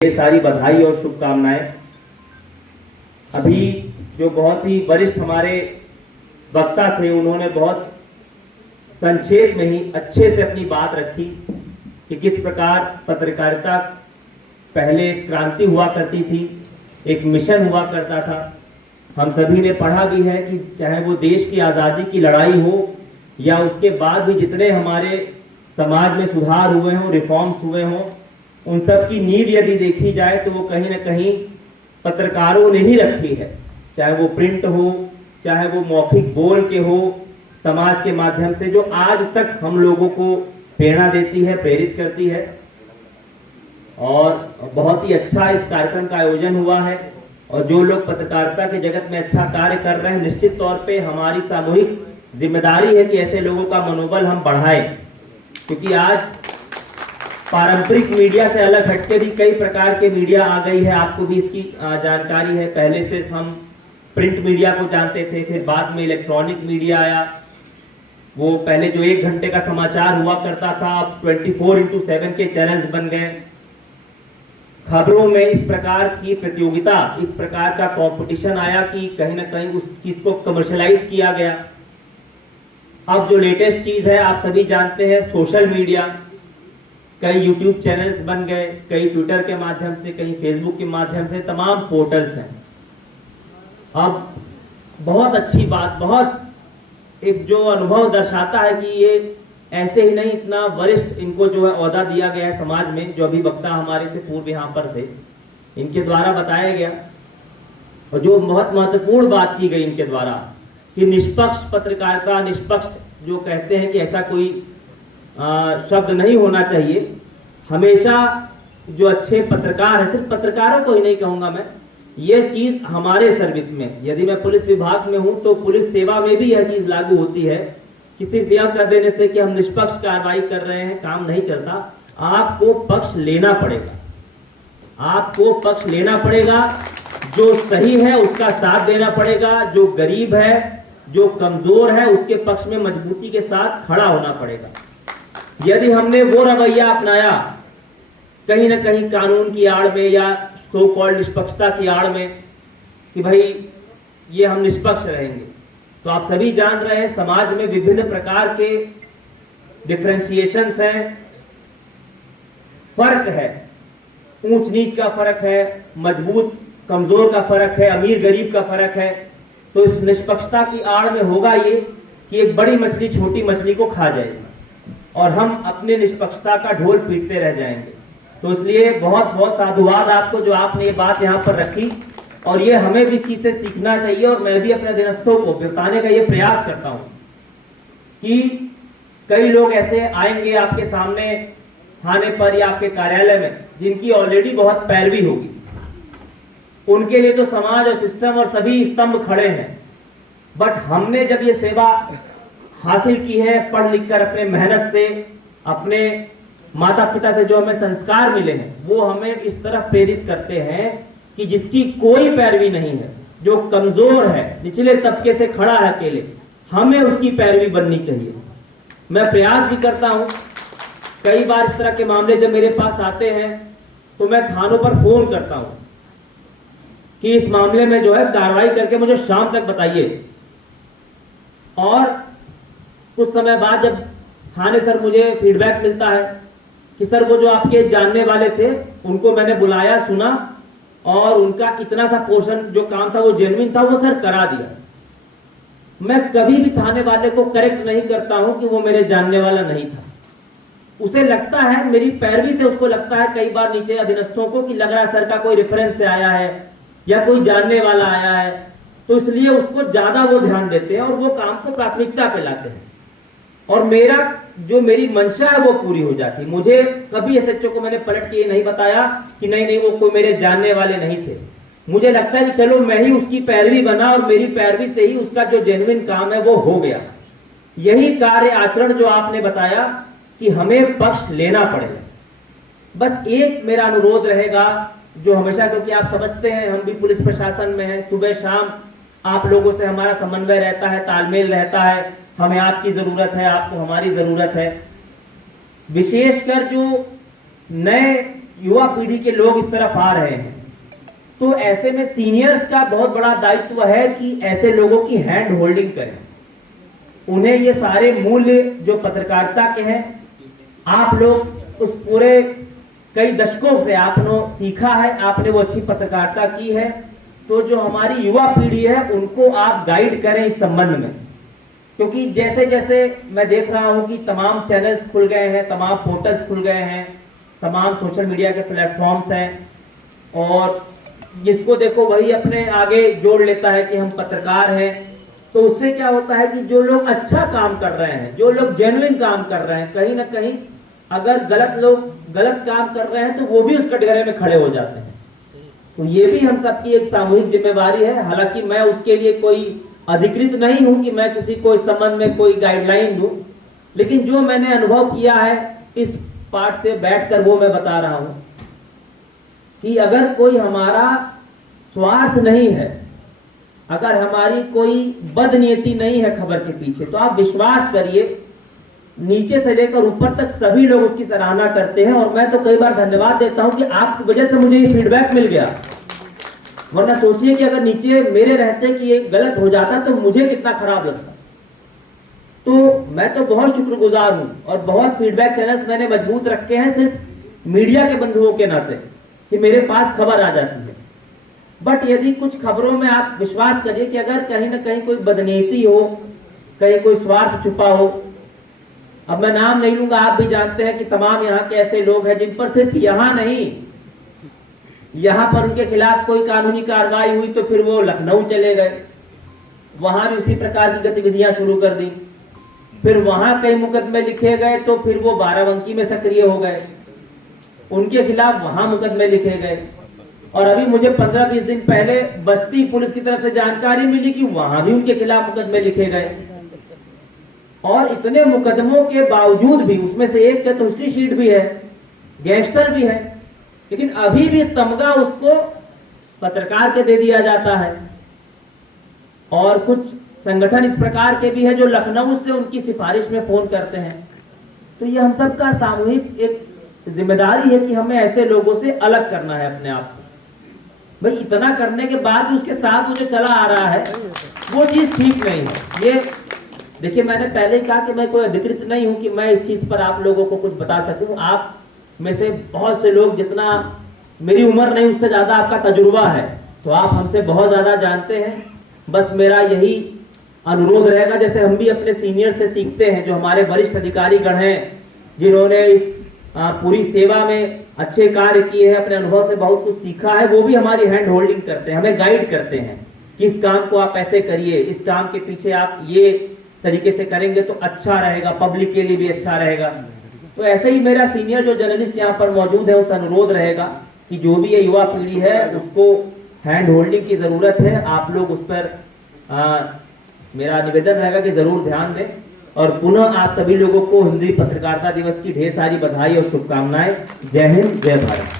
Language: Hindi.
ये सारी बधाई और शुभकामनाएं। अभी जो बहुत ही वरिष्ठ हमारे वक्ता थे, उन्होंने बहुत संक्षेप में ही अच्छे से अपनी बात रखी कि किस प्रकार पत्रकारिता पहले क्रांति हुआ करती थी, एक मिशन हुआ करता था। हम सभी ने पढ़ा भी है कि चाहे वो देश की आज़ादी की लड़ाई हो या उसके बाद भी जितने हमारे समाज में सुधार हुए हों, रिफॉर्म्स हुए हों, उन सब की नींव यदि देखी जाए तो वो कहीं ना कहीं पत्रकारों ने ही रखी है। चाहे वो प्रिंट हो, चाहे वो मौखिक बोल के हो, समाज के माध्यम से जो आज तक हम लोगों को प्रेरणा देती है, प्रेरित करती है। और बहुत ही अच्छा इस कार्यक्रम का आयोजन हुआ है और जो लोग पत्रकारिता के जगत में अच्छा कार्य कर रहे हैं, निश्चित तौर पे हमारी सामूहिक जिम्मेदारी है कि ऐसे लोगों का मनोबल हम बढ़ाएं, क्योंकि आज पारंपरिक मीडिया से अलग हटके भी कई प्रकार के मीडिया आ गई है। आपको भी इसकी जानकारी है। पहले सिर्फ हम प्रिंट मीडिया को जानते थे, फिर बाद में इलेक्ट्रॉनिक मीडिया आया। वो पहले जो 1 घंटे का समाचार हुआ करता था, अब 24x7 के चैनल्स बन गए। खबरों में इस प्रकार की प्रतियोगिता, इस प्रकार का कंपटीशन आया कि कहीं ना कहीं उस चीज को कमर्शियलाइज किया गया। अब जो लेटेस्ट चीज है, आप सभी जानते हैं, सोशल मीडिया। कई यूट्यूब चैनल्स बन गए, कई ट्विटर के माध्यम से, कई फेसबुक के माध्यम से, तमाम पोर्टल्स हैं। अब बहुत अच्छी बात, बहुत एक जो अनुभव दर्शाता है कि ये ऐसे ही नहीं, इतना वरिष्ठ इनको जो है ओहदा दिया गया है समाज में। जो अभी वक्ता हमारे से पूर्व यहाँ पर थे, इनके द्वारा बताया गया और जो बहुत महत्वपूर्ण बात की गई इनके द्वारा कि निष्पक्ष पत्रकारिता, निष्पक्ष जो कहते हैं कि ऐसा कोई शब्द नहीं होना चाहिए। हमेशा जो अच्छे पत्रकार है, सिर्फ पत्रकारों को ही नहीं कहूंगा मैं, ये चीज हमारे सर्विस में, यदि मैं पुलिस विभाग में हूं तो पुलिस सेवा में भी यह चीज लागू होती है कि सिर्फ यह कर देने से कि हम निष्पक्ष कार्रवाई कर रहे हैं काम नहीं चलता। आपको पक्ष लेना पड़ेगा, आपको पक्ष लेना पड़ेगा। जो सही है उसका साथ देना पड़ेगा, जो गरीब है, जो कमजोर है, उसके पक्ष में मजबूती के साथ खड़ा होना पड़ेगा। यदि हमने वो रवैया अपनाया कहीं ना कहीं कानून की आड़ में या सो कॉल्ड निष्पक्षता की आड़ में कि भाई ये हम निष्पक्ष रहेंगे, तो आप सभी जान रहे हैं समाज में विभिन्न प्रकार के डिफरेंशिएशंस हैं, फर्क है, ऊंच नीच का फर्क है, मजबूत कमजोर का फर्क है, अमीर गरीब का फर्क है। तो इस निष्पक्षता की आड़ में होगा ये कि एक बड़ी मछली छोटी मछली को खा जाएगी और हम अपने निष्पक्षता का ढोल पीटते रह जाएंगे। तो इसलिए बहुत बहुत साधुवाद आपको जो आपने ये बात यहाँ पर रखी, और ये हमें भी इस चीज से सीखना चाहिए। और मैं भी अपने अधीनस्थों को बताने का ये प्रयास करता हूँ कि कई लोग ऐसे आएंगे आपके सामने थाने पर या आपके कार्यालय में, जिनकी ऑलरेडी बहुत पैरवी होगी। उनके लिए तो समाज और सिस्टम और सभी स्तंभ खड़े हैं, बट हमने जब ये सेवा हासिल की है, पढ़ लिख कर, अपने मेहनत से, अपने माता पिता से जो हमें संस्कार मिले हैं, वो हमें इस तरफ प्रेरित करते हैं कि जिसकी कोई पैरवी नहीं है, जो कमजोर है, निचले तबके से खड़ा है अकेले, हमें उसकी पैरवी बननी चाहिए। मैं प्रयास भी करता हूं। कई बार इस तरह के मामले जब मेरे पास आते हैं तो मैं थानों पर फोन करता हूं कि इस मामले में जो है कार्रवाई करके मुझे शाम तक बताइए। और कुछ समय बाद जब थाने सर मुझे फीडबैक मिलता है कि सर वो जो आपके जानने वाले थे उनको मैंने बुलाया, सुना और उनका इतना सा पोर्शन जो काम था वो जेन्युइन था, वो सर करा दिया। मैं कभी भी थाने वाले को करेक्ट नहीं करता हूं कि वो मेरे जानने वाला नहीं था। उसे लगता है, मेरी पैरवी से उसको लगता है कई बार नीचे अधीनस्थों को कि लग रहा है सर का कोई रेफरेंस से आया है या कोई जानने वाला आया है, तो इसलिए उसको ज्यादा वो ध्यान देते हैं और वो काम को प्राथमिकता पे लाते हैं। और मेरी मंशा है वो पूरी हो जाती। मुझे कभी एसएचओ को मैंने पलट के ये नहीं बताया कि नहीं वो कोई मेरे जानने वाले नहीं थे। मुझे लगता है कि चलो मैं ही उसकी पैरवी बना और मेरी पैरवी से ही उसका जो जेन्युइन काम है वो हो गया। यही कार्य आचरण जो आपने बताया कि हमें पक्ष लेना पड़ेगा। बस एक मेरा अनुरोध रहेगा जो हमेशा, क्योंकि आप समझते हैं हम भी पुलिस प्रशासन में हैं, सुबह शाम आप लोगों से हमारा समन्वय रहता है, तालमेल रहता है, हमें आपकी जरूरत है, आपको हमारी जरूरत है। विशेषकर जो नए युवा पीढ़ी के लोग इस तरफ आ रहे हैं। तो ऐसे में सीनियर्स का बहुत बड़ा दायित्व है कि ऐसे लोगों की हैंड होल्डिंग करें, उन्हें ये सारे मूल्य जो पत्रकारिता के हैं, आप लोग उस पूरे कई दशकों से आपने सीखा है, आपने वो अच्छी पत्रकारिता की है, तो जो हमारी युवा पीढ़ी है उनको आप गाइड करें इस संबंध में। क्योंकि जैसे जैसे मैं देख रहा हूं कि तमाम चैनल्स खुल गए हैं, तमाम पोर्टल्स खुल गए हैं, तमाम सोशल मीडिया के प्लेटफॉर्म्स हैं, और जिसको देखो वही अपने आगे जोड़ लेता है कि हम पत्रकार हैं। तो उससे क्या होता है कि जो लोग अच्छा काम कर रहे हैं, जो लोग जेन्युइन काम कर रहे हैं, कहीं ना कहीं अगर लोग गलत काम कर रहे हैं तो वो भी उस कटघरे में खड़े हो जाते हैं। तो ये भी हम सबकी एक सामूहिक जिम्मेवारी है। हालांकि मैं उसके लिए कोई अधिकृत नहीं हूं कि मैं किसी को इस संबंध में कोई गाइडलाइन दूं, लेकिन जो मैंने अनुभव किया है इस पार्ट से बैठकर वो मैं बता रहा हूं कि अगर कोई हमारा स्वार्थ नहीं है, अगर हमारी कोई बदनीयति नहीं है खबर के पीछे, तो आप विश्वास करिए नीचे से लेकर ऊपर तक सभी लोग उसकी सराहना करते हैं। और मैं तो कई बार धन्यवाद देता हूं कि आपकी वजह से मुझे ये फीडबैक मिल गया, वरना सोचिए कि अगर नीचे मेरे रहते कि ये गलत हो जाता तो मुझे कितना खराब लगता। तो मैं तो बहुत शुक्रगुजार हूं, और बहुत फीडबैक चैनल्स मैंने मजबूत रखे हैं सिर्फ मीडिया के बंधुओं के नाते कि मेरे पास खबर आ जाती है। बट यदि कुछ खबरों में आप विश्वास करिए कि अगर कहीं ना कहीं कोई बदनीति हो, कहीं कोई स्वार्थ छुपा हो, अब मैं नाम नहीं लूंगा, आप भी जानते हैं कि तमाम यहाँ के ऐसे लोग हैं जिन पर सिर्फ यहाँ नहीं, यहाँ पर उनके खिलाफ कोई कानूनी कार्रवाई हुई तो फिर वो लखनऊ चले गए, वहां भी उसी प्रकार की गतिविधियां शुरू कर दी, फिर वहां कई मुकदमे लिखे गए तो फिर वो बाराबंकी में सक्रिय हो गए, उनके खिलाफ वहां मुकदमे लिखे गए। और अभी मुझे 15-20 दिन पहले बस्ती पुलिस की तरफ से जानकारी मिली कि वहां भी उनके खिलाफ मुकदमे लिखे गए। और इतने मुकदमों के बावजूद भी, उसमें से एक का तो हिस्ट्री शीट भी है, गैंगस्टर भी है, लेकिन अभी भी तमगा उसको पत्रकार के दे दिया जाता है। और कुछ संगठन इस प्रकार के भी है जो लखनऊ से उनकी सिफारिश में फोन करते हैं। तो ये हम सब का सामूहिक एक जिम्मेदारी है कि हमें ऐसे लोगों से अलग करना है अपने आप को। भाई इतना करने के बाद भी उसके साथ वो जो चला आ रहा है वो चीज ठीक नहीं है। ये देखिए, मैंने पहले ही कहा कि मैं कोई अधिकृत नहीं हूं कि मैं इस चीज पर आप लोगों को कुछ बता सकूं। आप में से बहुत से लोग, जितना मेरी उम्र नहीं उससे ज्यादा आपका तजुर्बा है, तो आप हमसे बहुत ज्यादा जानते हैं। बस मेरा यही अनुरोध रहेगा, जैसे हम भी अपने सीनियर से सीखते हैं, जो हमारे वरिष्ठ अधिकारी गण हैं जिन्होंने इस पूरी सेवा में अच्छे कार्य किए हैं, अपने अनुभव से बहुत कुछ सीखा है, वो भी हमारी हैंड होल्डिंग करते हैं, हमें गाइड करते हैं कि इस काम को आप ऐसे करिए, इस काम के पीछे आप ये तरीके से करेंगे तो अच्छा रहेगा, पब्लिक के लिए भी अच्छा रहेगा। तो ऐसे ही मेरा सीनियर जो जर्नलिस्ट यहाँ पर मौजूद है उस अनुरोध रहेगा कि जो भी ये युवा पीढ़ी है उसको हैंड होल्डिंग की जरूरत है। आप लोग उस पर मेरा निवेदन रहेगा कि जरूर ध्यान दें। और पुनः आप सभी लोगों को हिंदी पत्रकारिता दिवस की ढेर सारी बधाई और शुभकामनाएं। जय हिंद, जय भारत।